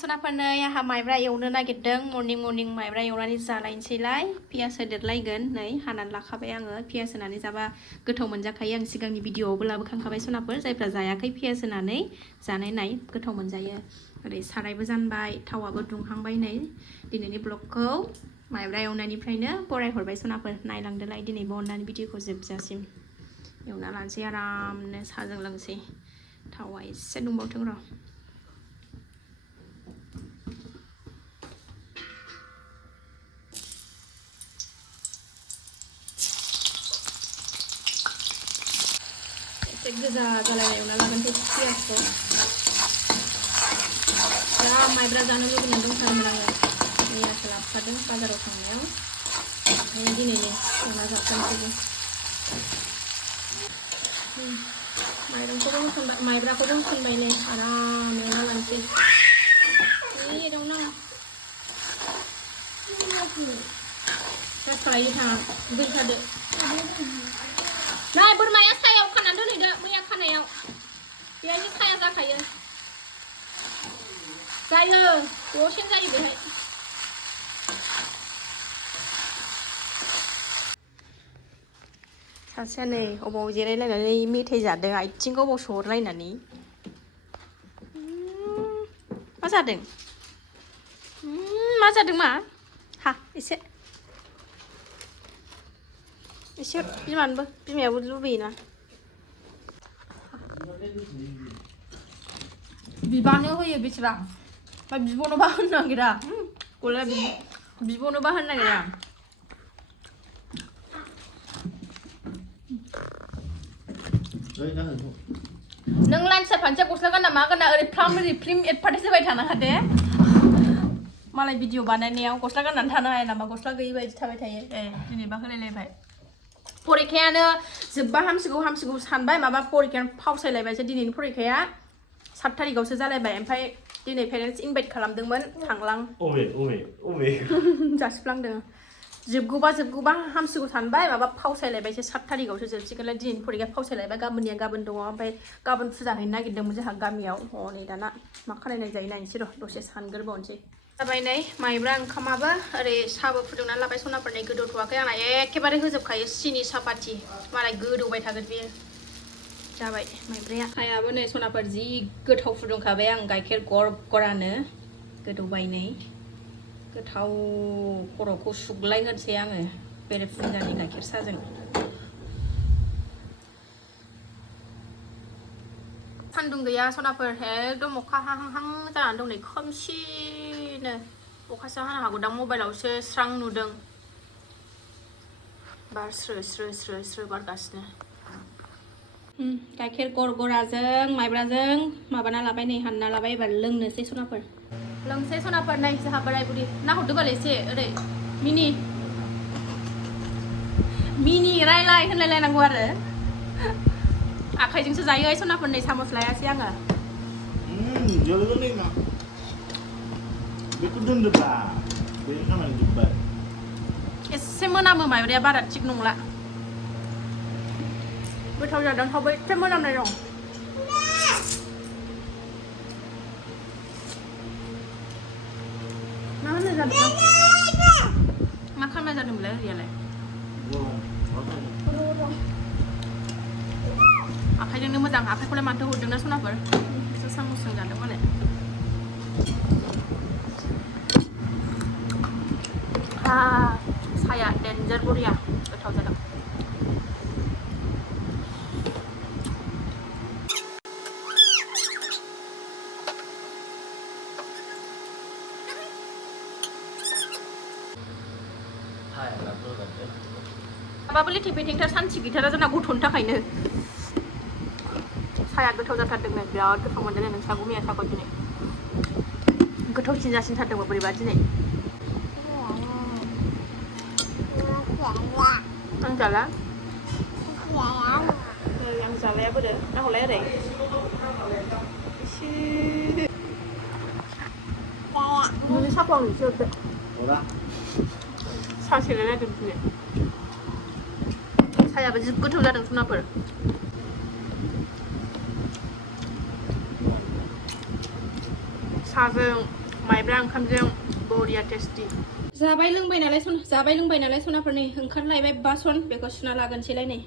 सनाफोरनो आंहा माइब्रा एवनो नागिरदों मर्निं माइब्रा एवनानै जालायनोसैलाय पियास होदेरलायगोन नै हानानै लाखाबाय आङो पियास होनानै जाबा गोथाव मोनजाखायो आं सिगांनि भिडिअआवबो लाबोखांखाबाय सनाफोर जायफ्रा जायाखै पियास होनानै जानाय नाय गोथाव मोनजायो ओरै सारायबो जानबाय थावाबो दुंहांबाय नै दिनैनि ब्लगखौ माइब्रा एवनायनिफ्रायनो बरायहरबाय सनाफोर नायलांदोलाय दिनैबो अननानै भिडिअखौ जोबजासिम एवना लानोसै आरामनो साहाजों लोंसै थावा एसे दुंबावथों र' एसे गोजा जालायनाय एवना लागोनसै पियासखौ दा माइब्रा जानो लुबैनानै दंथारोमोन आङो मैयासो लाबोफादों बाजाराव थांनायाव ओंखायनो दिनैनो एवना जाथारनोसैबो माइब्राखौबो होसनबाय नै आराम एवना लानोसै एदाव नाङा जाखायो थाङा दै थादो नै बोरमाया सायाव खानानै दोनहैदो मैया खानायाव बेहायनो साया जाखायो जायो दसेनो जायो बेहाय सासेया नै अबाव जिरायलायनानै मेथाइ जादों आथिंखौ अबाव सहरलायनानै मा जादों मा जादों मा हा एसे बिमानोबो बिमायाबो लुबैयोना बिबानो होयो बेसेबां ओमफ्राय बिब'नोबा होनो नागिरा गला बिब'नोबा होनो नागिरा नों लान्चा फानसे गस्ला गाना मा गाना ओरै फिल्म एडभार्टाइज होबाय थानाङा दे मालाय भिडिअ बानायनायाव गस्ला गाननानै थानो हाया नामा गस्ला गैयि बायदि थाबाय थायो दिनैबा होलायलायबाय परिखायानो जोब्बा हामसिगौ सानबाय माबा परिखायानो फावसायलायबायसो दिनैनि परिखाया 7 थारिखआवसो जालायबाय ओमफ्राय दिनै पेरेन्टस इनभाइट खालामदोंमोन थांलां अबे जासिफ्लांदों जोबगौबा हामसिगौ सानबाय माबा फावसायलायबायसो 7 थारिखआवसो जोबसिगोनलाय दिनैनि परिखाया फावसायलायबाय गाबोननिया गाबोन दङ ओमफ्राय गाबोन फुजा हैनो नागिरदोंमोन जोंहा गामियाव नै दाना मा खालायनाय जायो नायनोसै र' दसे सानग्रोबावनोसै जाबाय नै माइब्रा ओंखामाबो ओरै साहाबो फुदुंनानै लाबाय सनाफोरनि गोदौथ'वाखै आंना एखेबारे होजोबखायो सिनि सापाति मालाय गोदौबाय थागोन बेयो जाबाय माइब्राया साहायाबो नै सनाफोर जि गोथाव फुदुंखाबाय आं गाइखेर गरानो गोदौबाय नै गोथाव खर'खौ सुग्लाय होनसै आङो बेरे फुंजानि गाइखेर साहाजों सान्दुं गैया सनाफोर एकदम अखा हाहां जानानै दं नै खोमसिनो अखासो हानो हागौदां मबाइलावसो स्रां नुदों बार स्रो बारगासिनो गाइखेर गराजों माइब्राजों माबाना लाबाय नै हानना लाबाय एबार लोंनोसै सनाफोर नै जोंहा बोराय बुरि नाहरदो बाल एसे ओरै मिनि रायलाय होनलायलायनांगौ आरो आखाइजोंसो जायो सनाफोर नै सामस लायासै आङो एसे मोनामो माइब्राया बारा थिग नंला गोथाव जादों थावबो एसे मोनामनाय दं मा होनो जादों मा खालामनाय जादोंमोनलाय ओरैयालाय आखाइजोंनो मोजां आखाइखौलाय माथो हरदोंना सनाफोर एसे सामसजों जादों मालाय साया डेन्जार बरिया गोथाव जादों माबाबो लेथिं फेथिंथार सान्थि गैथारा जोंना गथ'नि थाखायनो साया गोथाव जाथारदों नै बिराद गोथाव मोनदों नोंसाखौ मैया साखौ दिनै गोथावसिन जासिनथारदोंबो बोरैबा दिनै आं जाला आं जालाया बोरो नाहरलाय ओरै नोंनि साखौ आं एसे हरदो साहा सेलायलायदों दिनै सायाबो जि गोथाव जादों सनाफोर साहाजों माइब्रा ओंखामजों बरिया टेस्टि जाबाय लोंबाय नालाय सनाफोरनि ओंखारलायबाय बासन बेखौ सुना लागोनसैलाय नै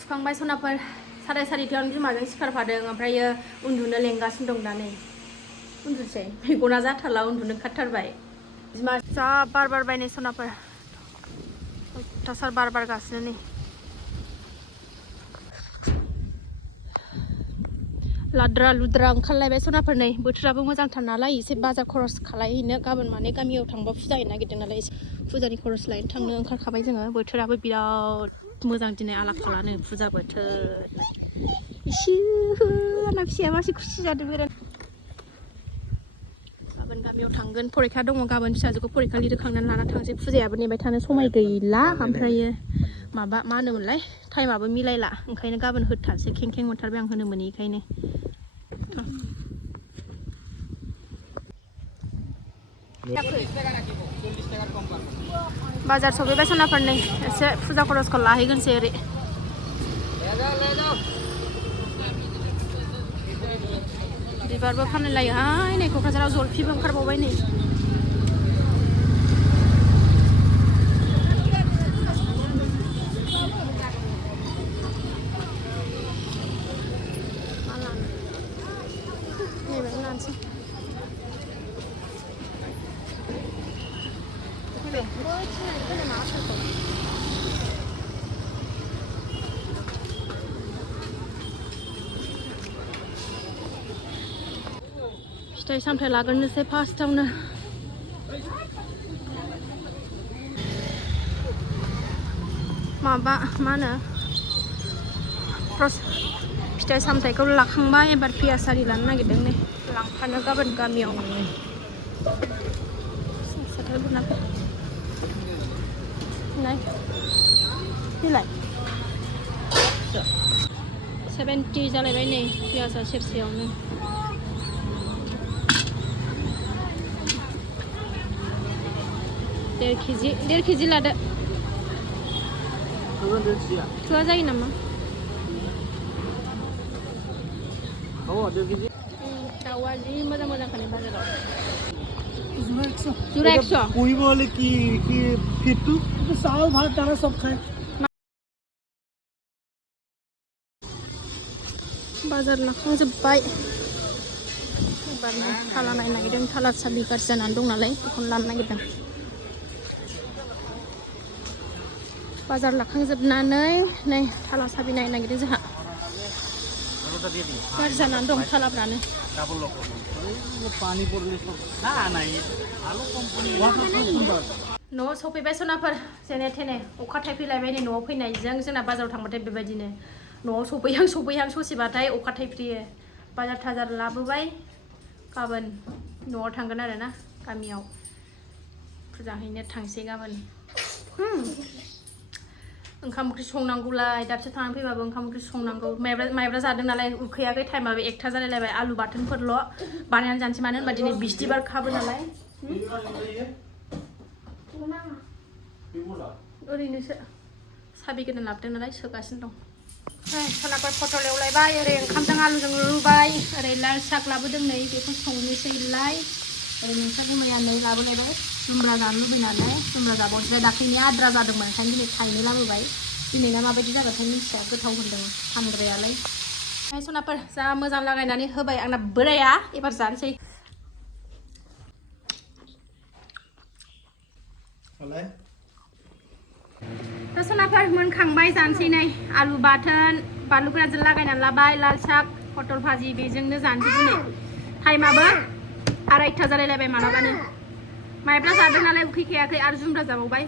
सुखांबाय सनाफोर 4:30 बिमाजों सिखारफादों ओमफ्रायो उन्दुनो लेंगासिनो दं दा नै उन्दुसै मेगना जाथारला उन्दुनो ओंखारथारबाय बिमा जा बार बारबाय नै सनाफोर अयथासार बार बारगासिनो नै लाद्रा लुद्रा ओंखारलायबाय सनाफोर नै बोथोराबो मोजांथार नालाय एसे बाजार खरस खालायहैनो गाबोन माने गामियाव थांबा फुजा हैनो नागिरदों नालाय एसे फुजानि खरस लायनो थांनो ओंखारखाबाय जोङो बोथोराबो बिराद मोजां दिनै आला खालानो फुजा बोथोर इसु आंना फिसाया मासे खुसि जादों बेराद गाबोन गामियाव थांगोन फरिखा दङ गाबोन फिसाजोखौ फरिखा लिरखांनानै लाना थांसै फुजायाबो नेबाय थानो समाय गैला ओमफ्रायो माबा मा होनोमोनलाय टाइमाबो मिलायला ओंखायनो गाबोन होथारसै खेंखें मोनथारबाय आं होनो मोनिखायनो बाजार सफैबाय सनाफोर नै एसे फुजा खरसखौ लाहैगोनसै ओरै बिबारबो फानलायोहाय नै क'क्राझाराव जलफिबो ओंखारबावबाय नै फिथाइ सामथाइ लाग्रोनोसै फार्स्टआवनो माबा मा होनो फिथाइ सामथाइखौ लाखांबाय एबार पियाज आरि लानो नागिरदों नै लांफानो गाबोन गामियाव फैलाय 70 जालायबाय नै पियाजआ सेरसेयावनो देर केजि लादो थोआ जायो नामा दाउआ जि मोजां मोजांखानि बाजाराव जुरा 100 পুহিব হলে কি কি ফিটটো চাউল ভাত দানা সব খায় बाजार लाखांजोब्बाय एबार थाला नायनो नागिरदों थाला साबि गाज्रि जानानै दं नालाय बेखौनो लानो नागिरदों बाजार लाखांजोबनानै नै थाला साबि नायनो नागिरदों जोंहा गाज्रि जानानै दं थालाफ्रानो न'आव सफैबाय सनाफोर जेने थेने अखा थाइफ्रिलायबाय नै न'आव फैनायजों जोंना बाजाराव थांबाथाय बेबायदिनो न'आव सफैहां ससेबाथाय अखा थाइफ्रियो बाजार थाजार लाबोबाय गाबोन न'आव थांगोन आरो ना गामियाव फुजा हैनो थांसै गाबोन ओंखाम ओंख्रि संनांगौलाय दाबसे थांनानै फैबाबो ओंखाम ओंख्रि संनांगौ माइब्रा जादों नालाय उखैयाखै टाइमाबो 1टा जालायलायबाय आलु बाथोनफोरल' बानायनानै जानोसै मानो होनबा दिनै बिस्थिबार खाबो नालाय ओरैनोसो साबि गोदान लाबोदों नालाय सोगासिनो दं सनाफोर पटल एवलायबाय ओरै ओंखामजों आलुजों रुबाय ओरै लाल साग लाबोदों नै बेखौ संनोसैलाय ओरै नोंस्रा मैया नै लाबोलायबाय जुमब्रा जानो लुबैनानै जुमब्रा जाबावनोसै दाख्लैनि आद्रा जादोंमोन ओंखायनो दिनै थाइनै लाबोबाय दिनैना माबायदि जागोनथाय मिन्थिया गोथाव होनदों सामब्रायालाय सनाफोर जा मोजां लागायनानै होबाय आंना बोराया एबार जानोसै सनाफोर मोनखांबाय जानोसै नै आलु बाथोन बानलु गोरानजों लागायनानै लाबाय लाल साग पटल भाजि बेजोंनो जानोसै दिनै टाइमाबो 2:30 जालायलायबाय मालाबानो माइब्रा जादों नालाय उखैखायाखै आरो जुमब्रा जाबावबाय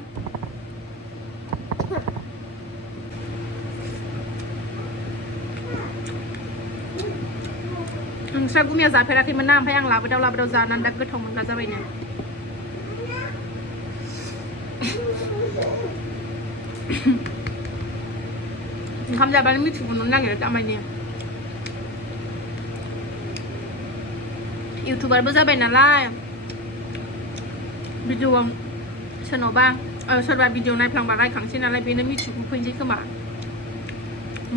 नोंस्रा गुमिया जाफेराखैमोन ना ओमफ्राय आं लाबोदाव जानानै दा गोथाव मोनग्रा जाबायनो ओंखाम जाबानो मिथिगुनो नागिरो दामानि इउटुबारबो जाबाय नालाय भिडिअ'आव सोरनावबा सोरबा भिडिअ नायफ्लांबा रायखांसै नालाय बेनो मिथिफैनोसै खोमा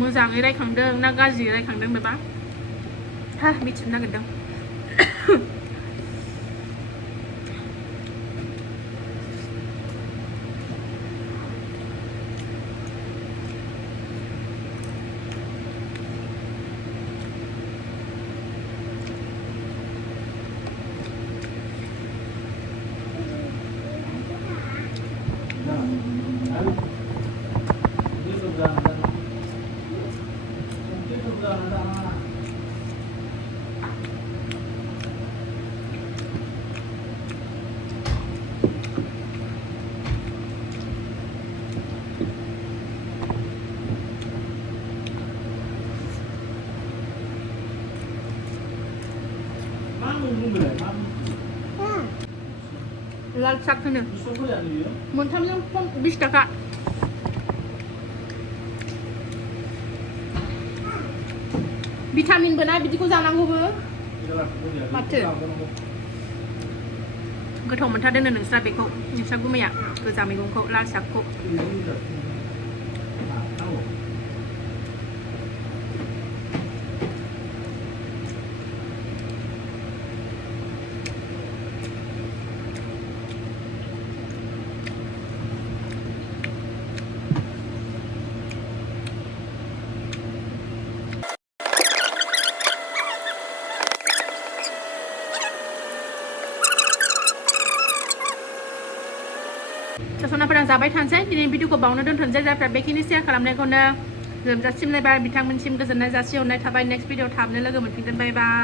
मोजाङै रायखांदों ना गाज्रि रायखांदों बेबा मिथिनो नागिरदों लाल साग होनो मोनथामजों 20 थाखा भिटामिनबो ना बिदिखौ जानांगौबो माथो गोथाव मोनथारदोंनो नोंस्रा गुमैया गोजा मैगंखौ लाल सागखौ ससनाफोरा जाबाय थानोसै दिनै भिडिअखौ बावनो दोनथ'नोसै जायफ्रा बेखिनि शेयार खालामनायखौनो जोबजासिमलायबाय बिथांमोनसिम गोजोननाय जासिहरनाय थाबाय नेक्स्ट भिडिअ थाबनो लोगो मोनफिनगोन बाय बाय